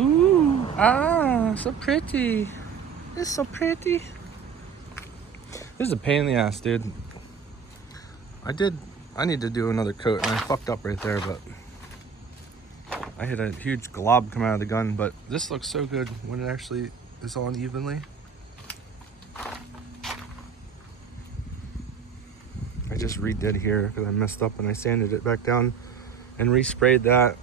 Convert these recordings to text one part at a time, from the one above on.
Ooh, ah, so pretty. It's so pretty. This is a pain in the ass, dude. I need to do another coat, and I fucked up right there, but I had a huge glob come out of the gun, but this looks so good when it actually is on evenly. I just redid here because I messed up and I sanded it back down and resprayed that.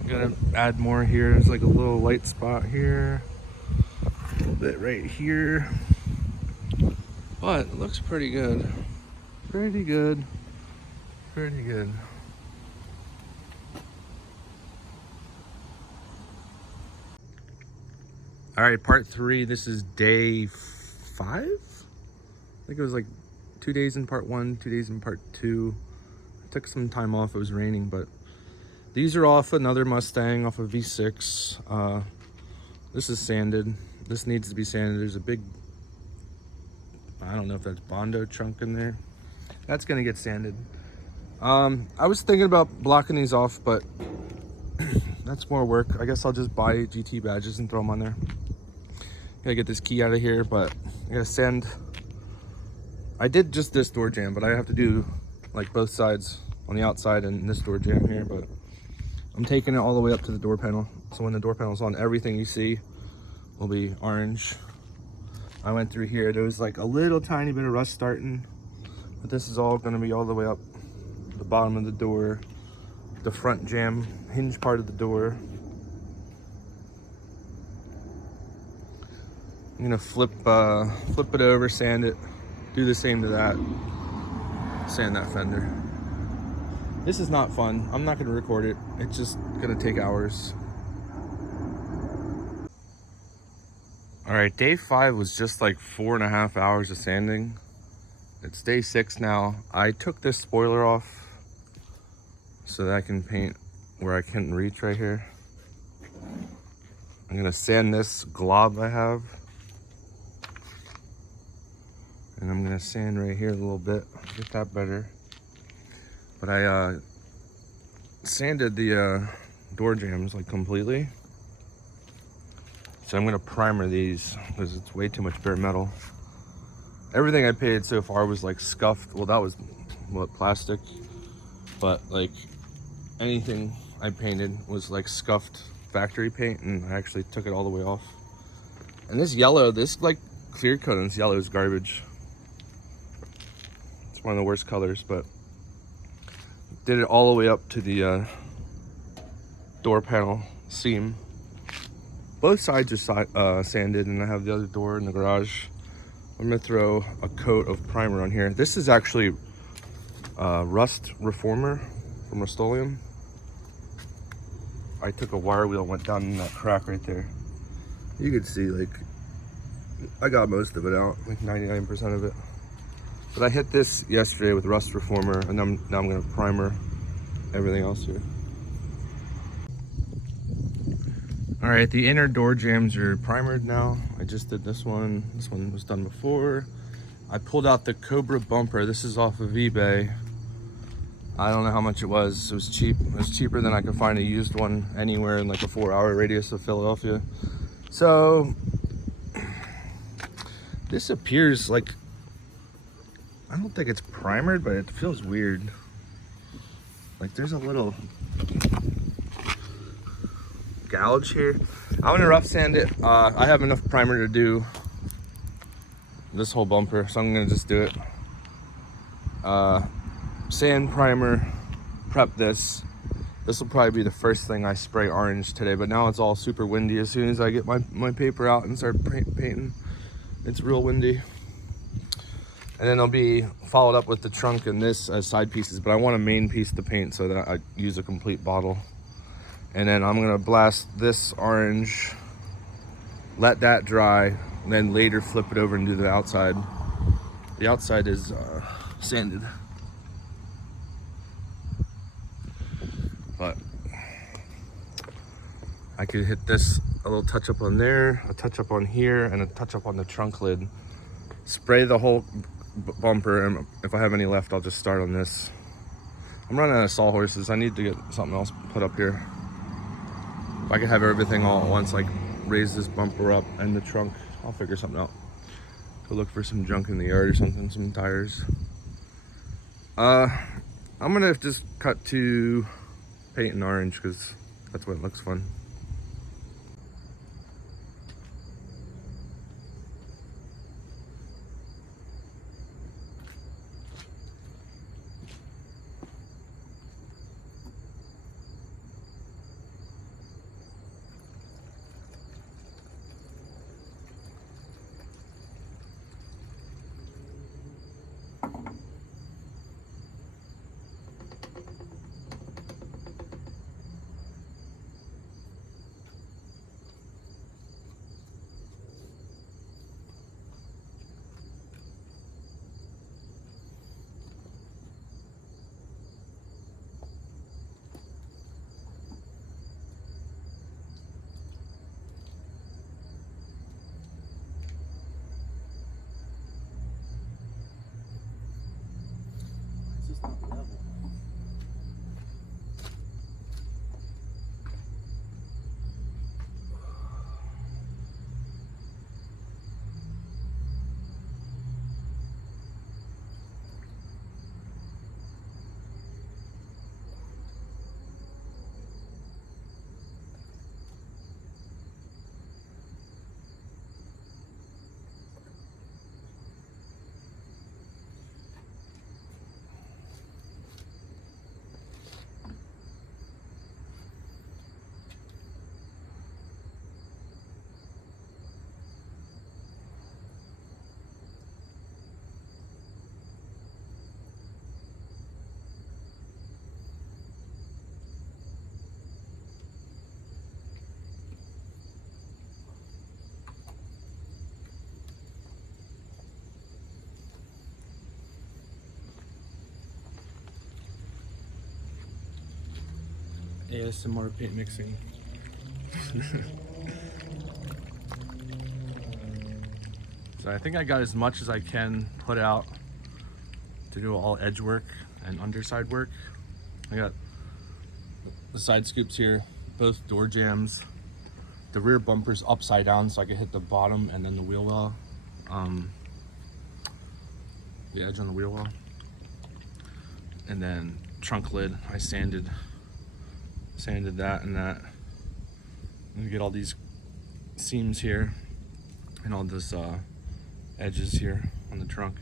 I'm gonna add more here. There's like a little light spot here, a little bit right here, but it looks pretty good. Pretty good. Pretty good. All right, part 3. This is day 5. I think it was like 2 days in part 1, 2 days in part 2. I took some time off. It was raining, but these are off another Mustang, off a V6. This is sanded. This needs to be sanded. There's a big, I don't know if that's Bondo chunk in there. That's gonna get sanded. I was thinking about blocking these off, but that's more work. I guess I'll just buy GT badges and throw them on there. Gotta get this key out of here, but I gotta sand. I did just this door jamb, but I have to do like both sides on the outside and this door jamb here, but I'm taking it all the way up to the door panel. So when the door panel's on, everything you see will be orange. I went through here. There was like a little tiny bit of rust starting, but this is all gonna be all the way up the bottom of the door, the front jamb hinge part of the door. I'm gonna flip it over, sand it, do the same to that, sand that fender. This is not fun. I'm not gonna record it. It's just gonna take hours. All right, day 5 was just like 4.5 hours of sanding. It's day 6 now. I took this spoiler off so that I can paint where I couldn't reach right here. I'm gonna sand this glob I have. And I'm gonna sand right here a little bit, get that better. But I sanded the door jambs like completely. So I'm gonna primer these because it's way too much bare metal. Everything I painted so far was like scuffed. Well, that was plastic, but like anything I painted was like scuffed factory paint, and I actually took it all the way off. And this yellow, this like clear coat on this yellow is garbage. It's one of the worst colors, but did it all the way up to the door panel seam. Both sides are sanded, and I have the other door in the garage. I'm gonna throw a coat of primer on here. This is actually rust reformer from Rust-Oleum. I took a wire wheel, went down in that crack right there. You can see like, I got most of it out, like 99% of it. But I hit this yesterday with rust reformer, and now I'm gonna primer everything else here. All right, the inner door jambs are primered now. I just did this one. This one was done before. I pulled out the Cobra bumper. This is off of eBay. I don't know how much it was. It was cheap. It was cheaper than I could find a used one anywhere in like a 4-hour radius of Philadelphia. So this appears like, I don't think it's primered, but it feels weird. Like there's a little gouge here. I'm gonna rough sand it. I have enough primer to do this whole bumper, so I'm gonna just do it. Sand, primer, prep this. This will probably be the first thing I spray orange today, but now it's all super windy. As soon as I get my paper out and start painting, it's real windy. And then it'll be followed up with the trunk and this as side pieces, but I want a main piece to paint so that I use a complete bottle. And then I'm gonna blast this orange, let that dry, and then later flip it over and do the outside. The outside is sanded. But I could hit this, a little touch up on there, a touch up on here, and a touch up on the trunk lid. Spray the whole bumper, and if I have any left, I'll just start on this. I'm running out of sawhorses. I need to get something else put up here. If I could have everything all at once, like raise this bumper up and the trunk, I'll figure something out. Go look for some junk in the yard or something, some tires. I'm gonna just cut to paint in orange because that's what looks fun. ASMR paint mixing. So I think I got as much as I can put out to do all edge work and underside work. I got the side scoops here, both door jambs. The rear bumper's upside down so I can hit the bottom and then the wheel well. The edge on the wheel well. And then trunk lid, I sanded that and that. And get all these seams here and all this edges here on the trunk.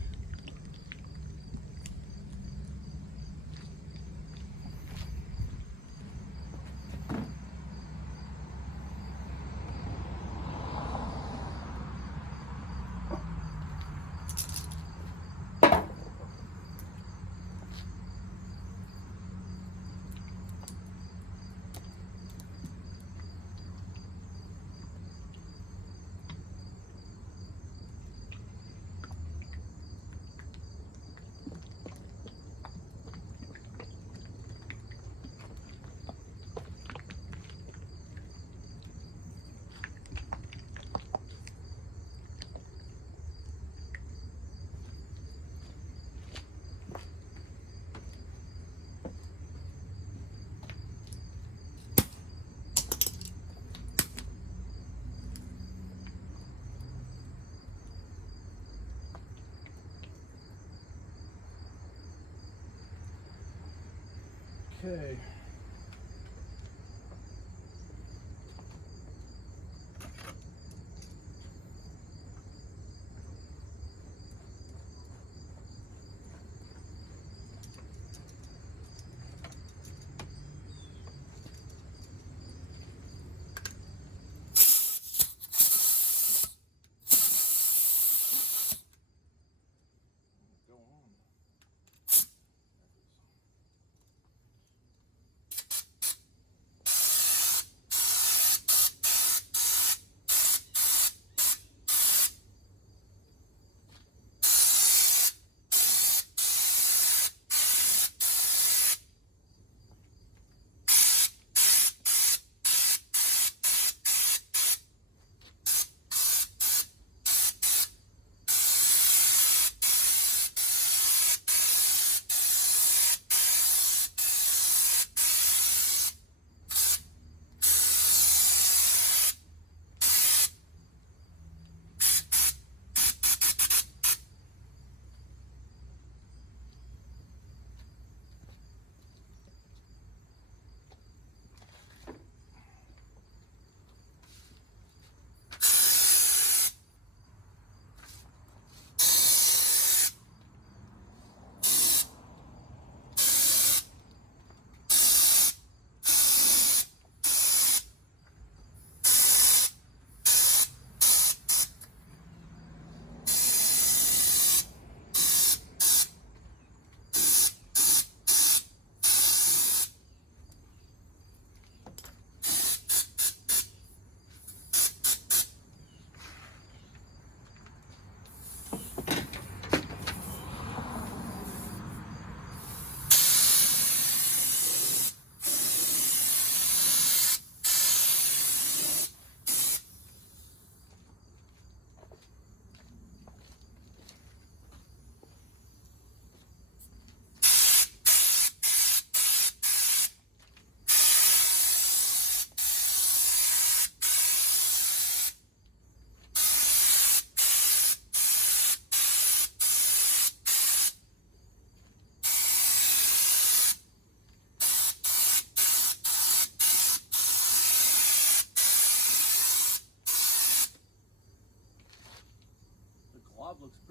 Okay.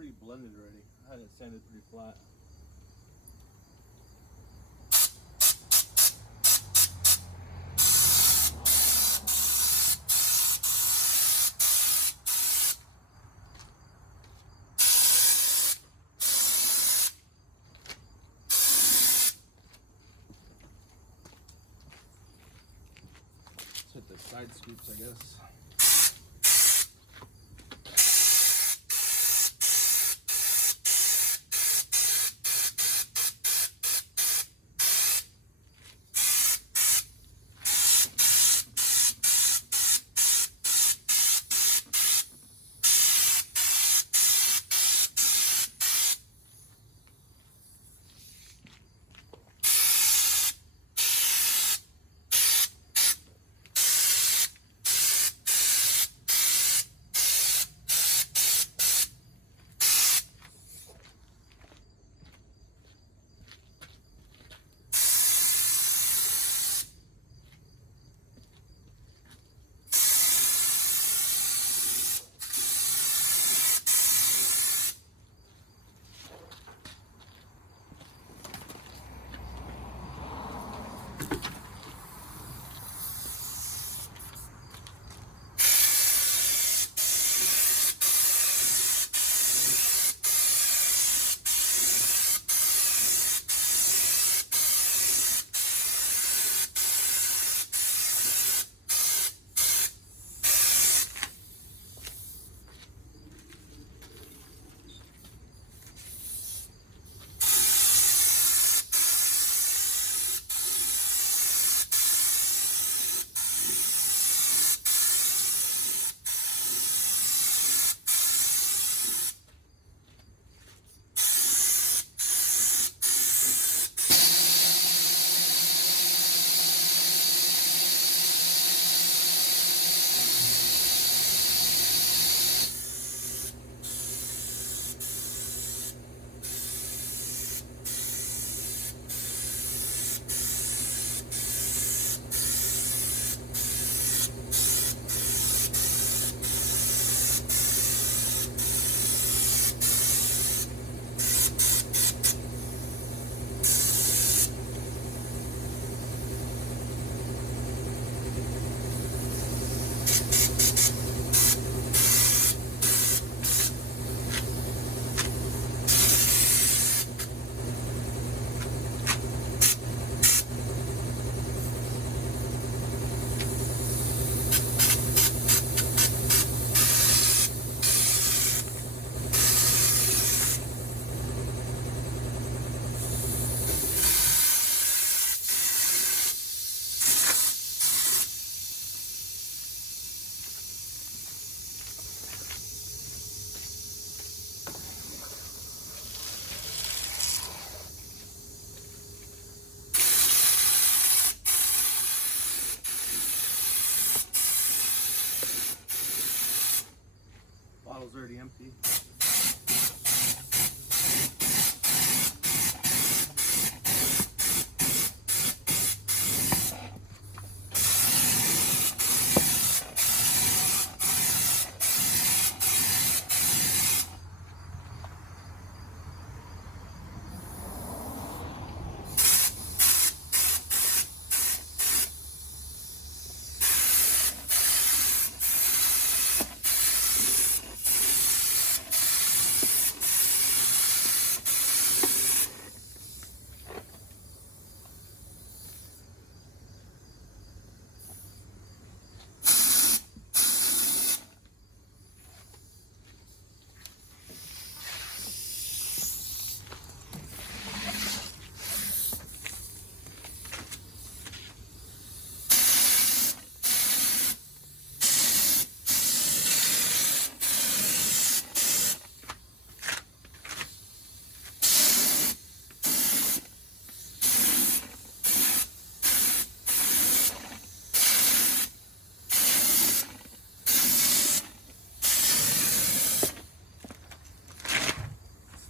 pretty blended already. I had it sanded pretty flat. Let's hit the side scoops, I guess. Bottle's already empty.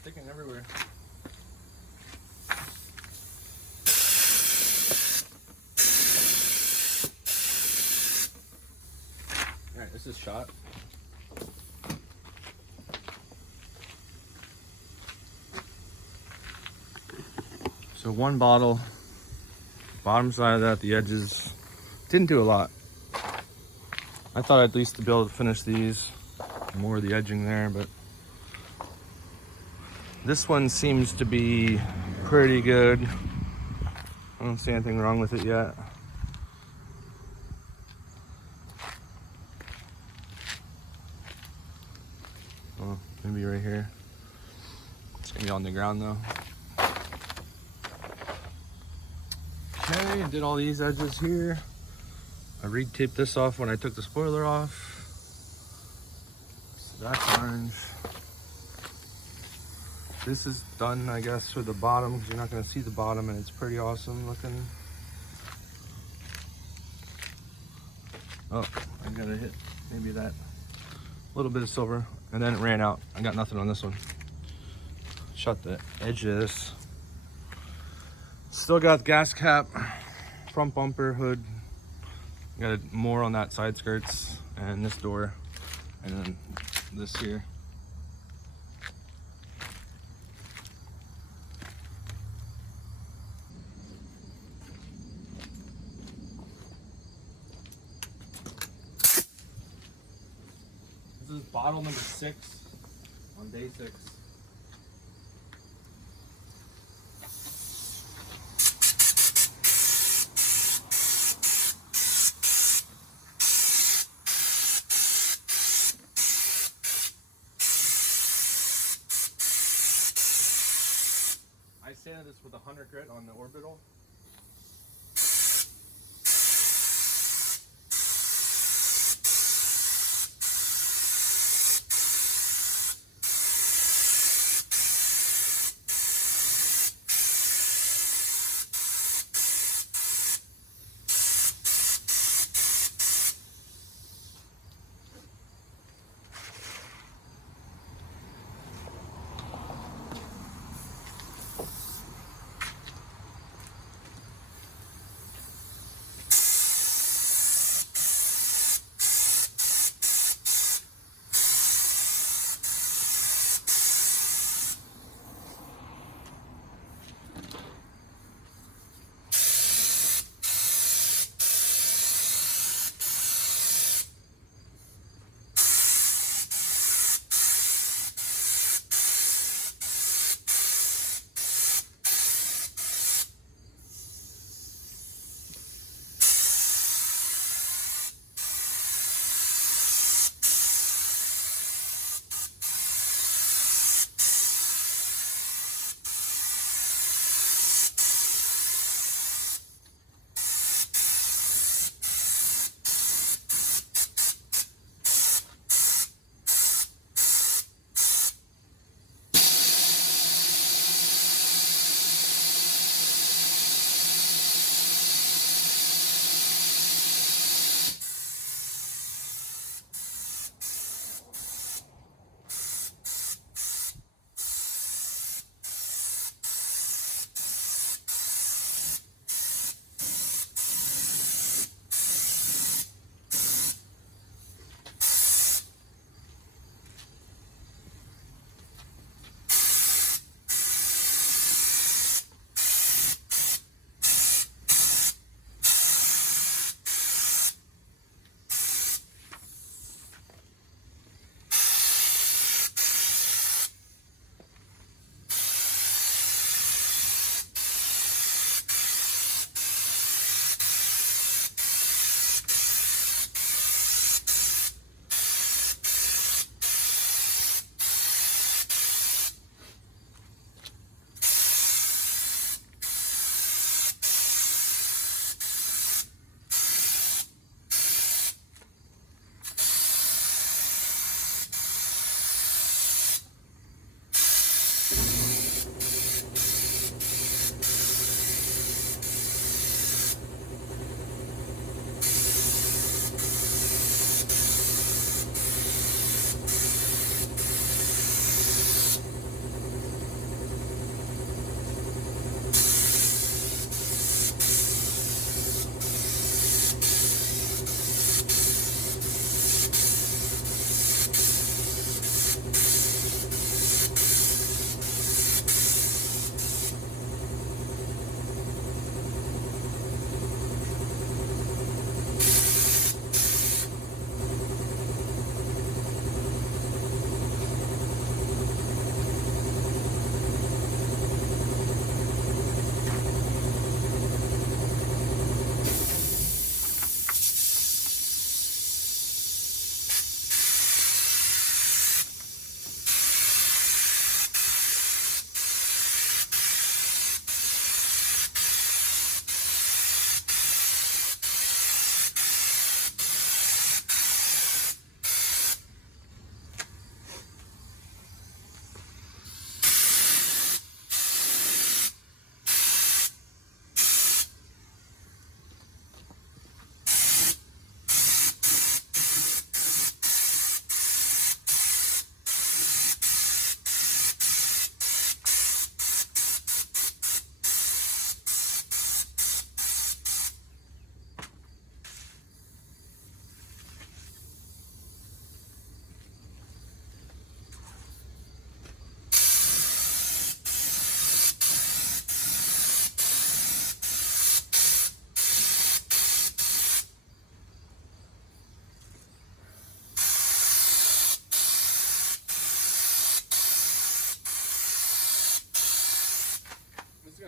Sticking everywhere. Alright, this is shot. So one bottle, bottom side of that, the edges, didn't do a lot. I thought I'd at least be able to finish these, more of the edging there, but this one seems to be pretty good. I don't see anything wrong with it yet. Well, maybe right here. It's gonna be on the ground though. Okay, I did all these edges here. I re-taped this off when I took the spoiler off. So that's orange. This is done, I guess, for the bottom because you're not gonna see the bottom, and it's pretty awesome looking. Oh, I gotta hit maybe that little bit of silver, and then it ran out. I got nothing on this one. Shut the edges. Still got the gas cap, front bumper, hood. Got more on that side skirts and this door, and then this here. This is bottle number 6 on day 6. I sanded this with 100 grit on the orbital.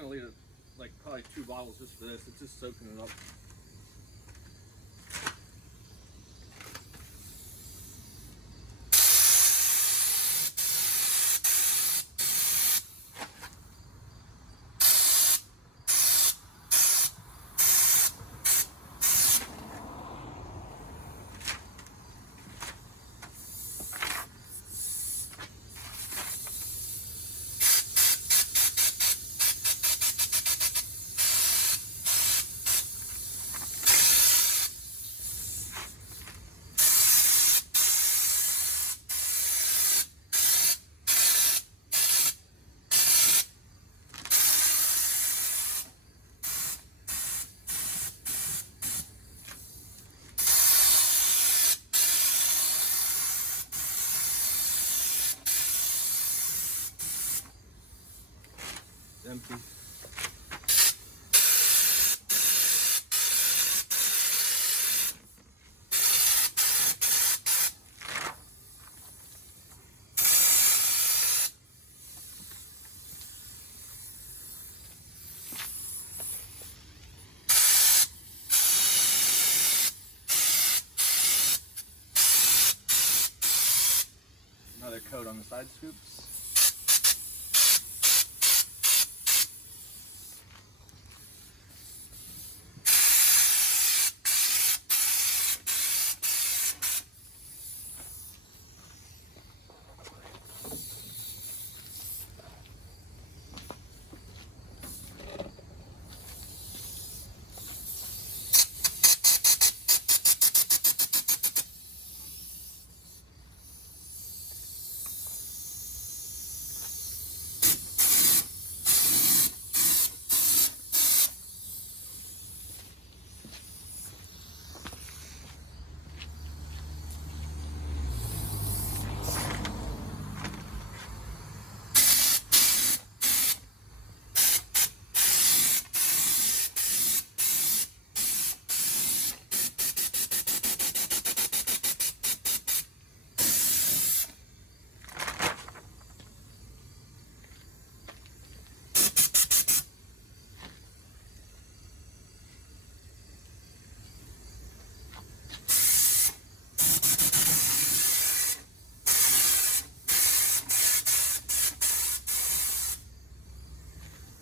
gonna leave it like probably 2 bottles just for this. It's just soaking it up. Empty. Another coat on the side scoops.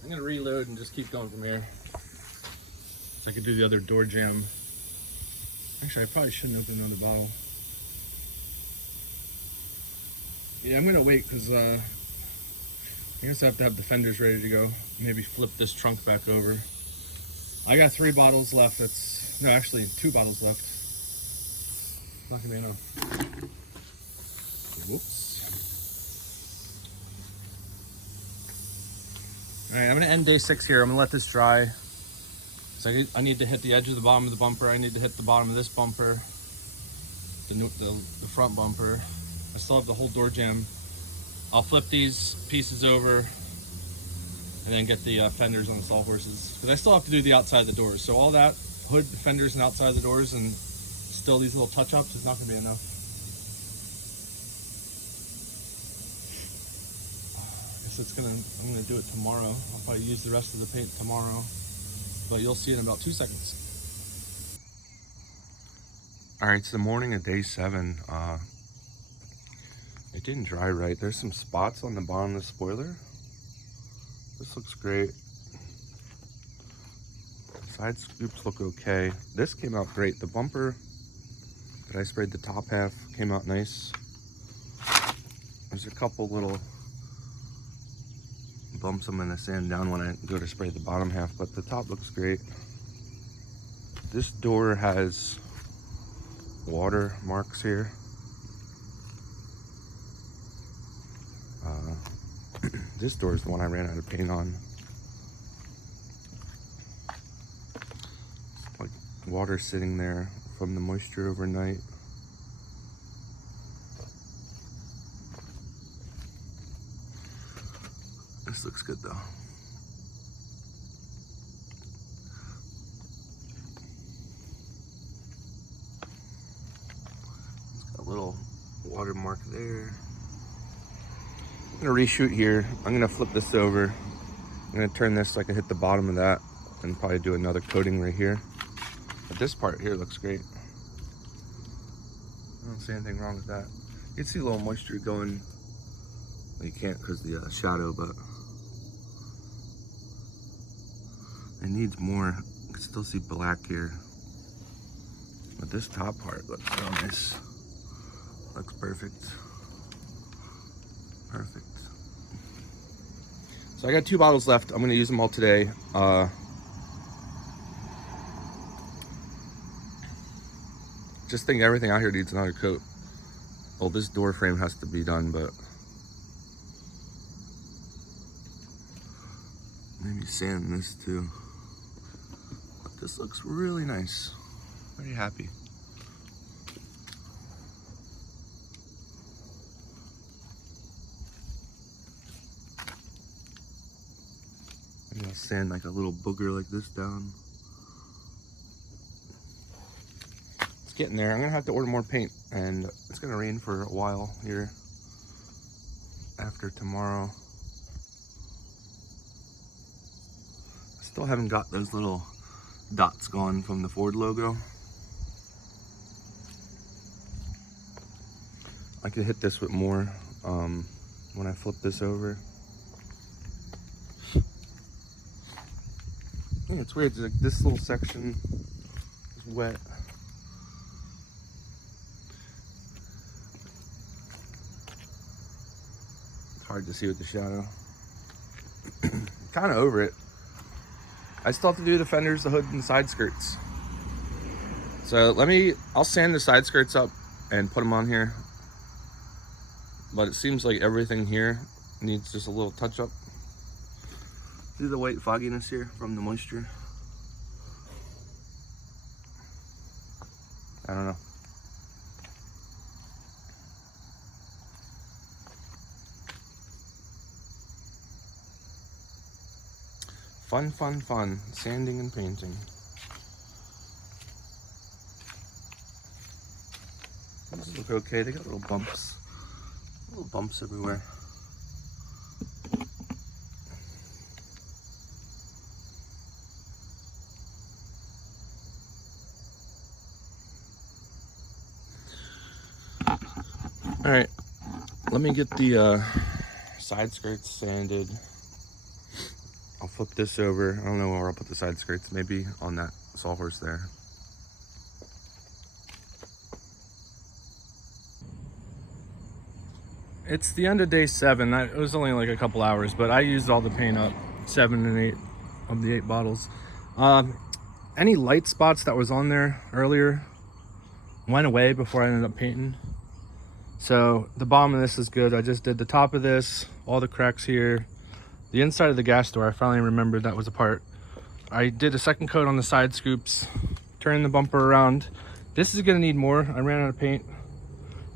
I'm gonna reload and just keep going from here. So I could do the other door jam. Actually, I probably shouldn't open another bottle. Yeah, I'm gonna wait because I guess I have to have the fenders ready to go. Maybe flip this trunk back over. I got 3 bottles left. No, actually 2 bottles left. Not gonna be enough. Whoops. All right, I'm gonna end day 6 here. I'm gonna let this dry. So I need to hit the edge of the bottom of the bumper. I need to hit the bottom of this bumper, the front bumper. I still have the whole door jamb. I'll flip these pieces over and then get the fenders on the sawhorses. Because I still have to do the outside of the doors. So all that, hood, fenders, and outside of the doors, and still these little touch-ups is not gonna be enough. I'm gonna do it tomorrow. I'll probably use the rest of the paint tomorrow, but you'll see it in about 2 seconds. All right, it's the morning of day 7. It didn't dry right. There's some spots on the bottom of the spoiler. This looks great. Side scoops look okay. This came out great. The bumper that I sprayed the top half came out nice. There's a couple little bumps I'm gonna sand down when I go to spray the bottom half, but the top looks great. This door has water marks here. This door is the one I ran out of paint on. It's like water sitting there from the moisture overnight. This looks good though. It's got a little watermark there. I'm gonna reshoot here. I'm gonna flip this over I'm gonna turn this so I can hit the bottom of that and probably do another coating right here. But this part here looks great. I don't see anything wrong with that. You can see a little moisture going. Well, you can't because the shadow, but it needs more. You can still see black here. But this top part looks so nice. Looks perfect. Perfect. So I got 2 bottles left. I'm gonna use them all today. Just think everything out here needs another coat. Well, this door frame has to be done, but maybe sand this too. But this looks really nice. Very happy. Maybe I'll sand like a little booger like this down. It's getting there. I'm gonna have to order more paint, and it's gonna rain for a while here after tomorrow. I still haven't got those little dots gone from the Ford logo. I could hit this with more when I flip this over. Yeah, it's weird. It's like this little section is wet. It's hard to see with the shadow. Kind of over it. I still have to do the fenders, the hood, and the side skirts. So I'll sand the side skirts up and put them on here. But it seems like everything here needs just a little touch up. See the white fogginess here from the moisture? I don't know. Fun, fun, fun. Sanding and painting. These look okay. They got little bumps. Little bumps everywhere. All right, let me get the side skirts sanded. I'll flip this over. I don't know where I'll put the side skirts. Maybe on that sawhorse there. It's the end of day 7. It was only like a couple hours, but I used all the paint up. 7 and 8 of the 8 bottles. Any light spots that was on there earlier went away before I ended up painting. So the bottom of this is good. I just did the top of this, all the cracks here. The inside of the gas door, I finally remembered that was a part. I did a second coat on the side scoops, turned the bumper around. This is gonna need more. I ran out of paint.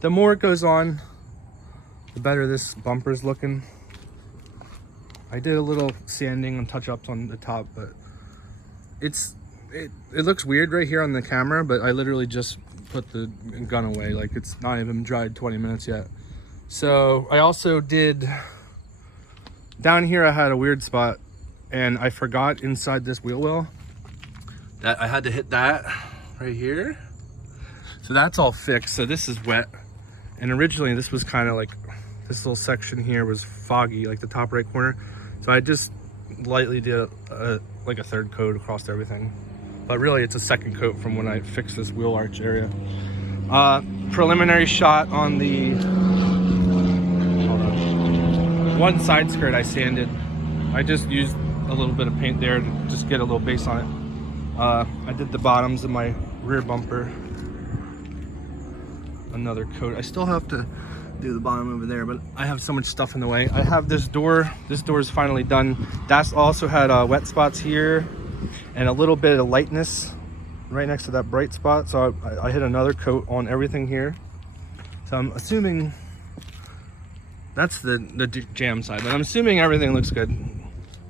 The more it goes on, the better this bumper is looking. I did a little sanding and touch-ups on the top, but it looks weird right here on the camera, but I literally just put the gun away. Like, it's not even dried 20 minutes yet. So I also did down here. I had a weird spot, and I forgot inside this wheel well that I had to hit that right here. So that's all fixed. So this is wet, and originally this was kind of like this little section here was foggy, like the top right corner. So I just lightly did like a third coat across everything. But really it's a second coat from when I fixed this wheel arch area. Preliminary shot on the one side skirt I sanded. I just used a little bit of paint there to just get a little base on it. I did the bottoms of my rear bumper. Another coat. I still have to do the bottom over there, but I have so much stuff in the way. I have this door. This door is finally done. That's also had wet spots here and a little bit of lightness right next to that bright spot. So I hit another coat on everything here. So I'm assuming that's the jam side, but I'm assuming everything looks good.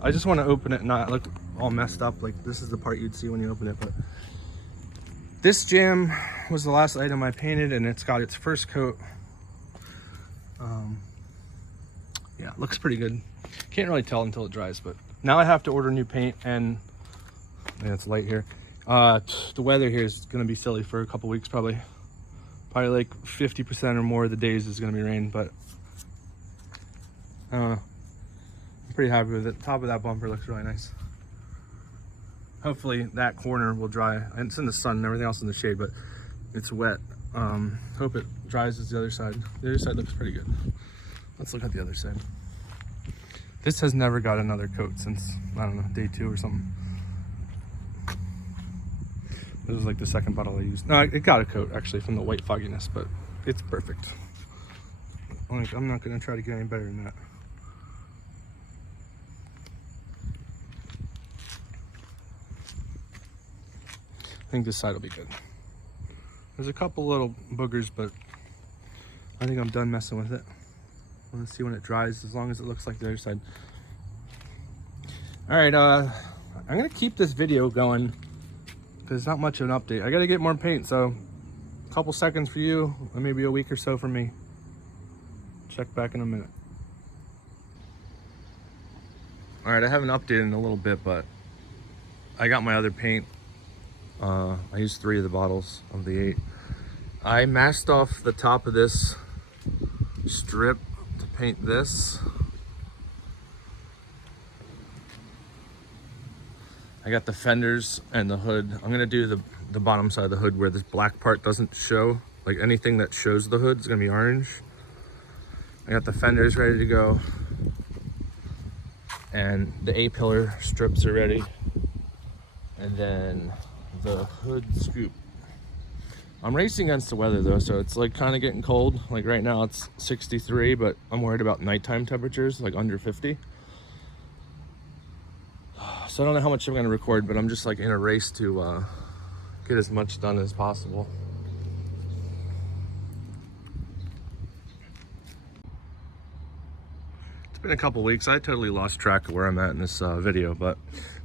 I just want to open it and not look all messed up. Like, this is the part you'd see when you open it, but this jam was the last item I painted, and it's got its first coat. Yeah, it looks pretty good. Can't really tell until it dries, but Now I have to order new paint, and it's light here. The weather here is gonna be silly for a couple weeks probably. Probably like 50% or more of the days is gonna be rain, but I don't know. I'm pretty happy with it. Top of that bumper looks really nice. Hopefully that corner will dry. And it's in the sun and everything else in the shade, but it's wet. Hope it dries as the other side. The other side looks pretty good. Let's look at the other side. This has never got another coat since, I don't know, day 2 or something. This is like the second bottle I used. No, it got a coat actually from the white fogginess, but it's perfect. Like, I'm not gonna try to get any better than that. I think this side will be good. There's a couple little boogers, but I think I'm done messing with it. I want to see when it dries, as long as it looks like the other side. All right, I'm gonna keep this video going because it's not much of an update. I gotta get more paint, so a couple seconds for you, or maybe a week or so for me. Check back in a minute. All right, I haven't updated in a little bit, but I got my other paint. I used 3 of the bottles of the 8. I masked off the top of this strip to paint this. I got the fenders and the hood. I'm gonna do the bottom side of the hood where this black part doesn't show. Like anything that shows the hood is gonna be orange. I got the fenders ready to go. And the A-pillar strips are ready. And then the hood scoop. I'm racing against the weather though, so it's like kind of getting cold. Like right now it's 63, but I'm worried about nighttime temperatures, like under 50. So I don't know how much I'm gonna record, but I'm just like in a race to get as much done as possible. It's been a couple weeks. I totally lost track of where I'm at in this video, but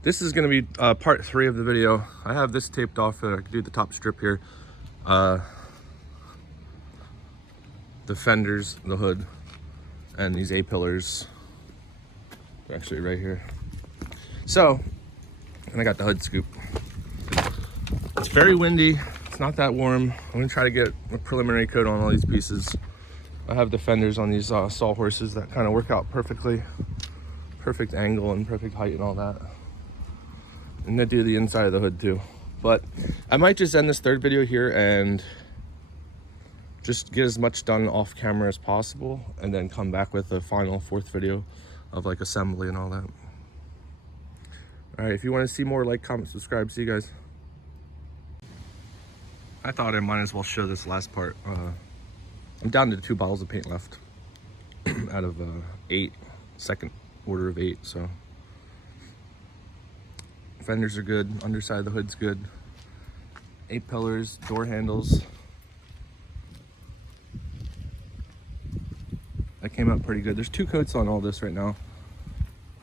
this is gonna be part 3 of the video. I have this taped off. I can do the top strip here. The fenders, the hood, and these A-pillars. They're actually right here. So, and I got the hood scoop. It's very windy. It's not that warm. I'm gonna try to get a preliminary coat on all these pieces. I have the fenders on these sawhorses that kind of work out perfectly. Perfect angle and perfect height and all that. I'm gonna do the inside of the hood too. But I might just end this 3rd video here and just get as much done off camera as possible, and then come back with a final 4th video of like assembly and all that. All right, if you want to see more, like, comment, subscribe. See you guys. I thought I might as well show this last part. I'm down to 2 bottles of paint left out of 8, second order of 8. So fenders are good, underside of the hood's good. 8 pillars, door handles. That came out pretty good. There's 2 coats on all this right now.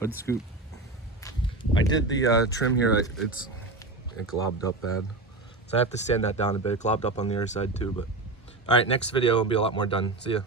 Hood scoop. I did the trim here. It globbed up bad, so I have to sand that down a bit. It globbed up on the other side too. But all right, next video will be a lot more done. See ya.